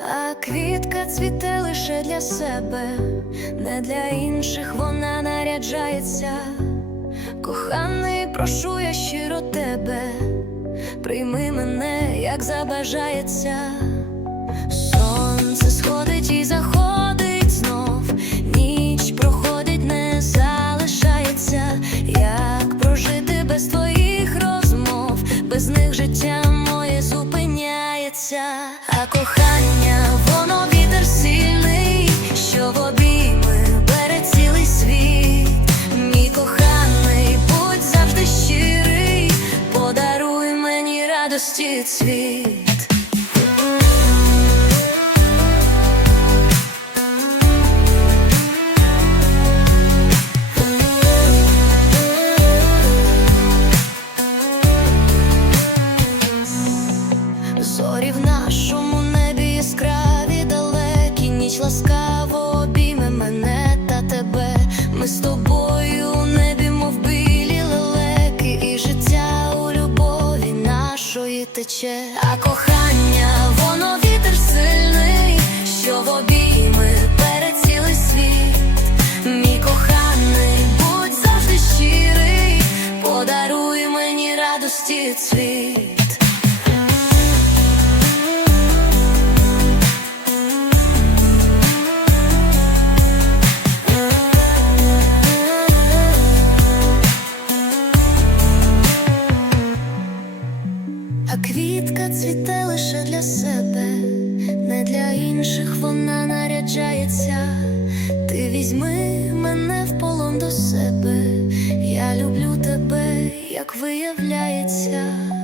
А квітка цвіте лише для себе, не для інших вона наряджається. Коханий, прошу я щиро тебе, прийми мене, як забажається. Зупиняється, а кохання, воно вітер сильний, що в обійми бере цілий світ. Мій коханий, будь завжди щирий, подаруй мені радості цвіт. Нашої тече. А кохання, воно вітер сильний, що в обійми бере цілий світ. Мій коханий, будь завжди щирий, подаруй мені радості цвіт. Квітка цвіте лише для себе, не для інших вона наряджається. Ти візьми мене в полон до себе. Я люблю тебе, як виявляється.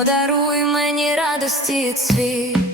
Подаруй мені радості цвіт.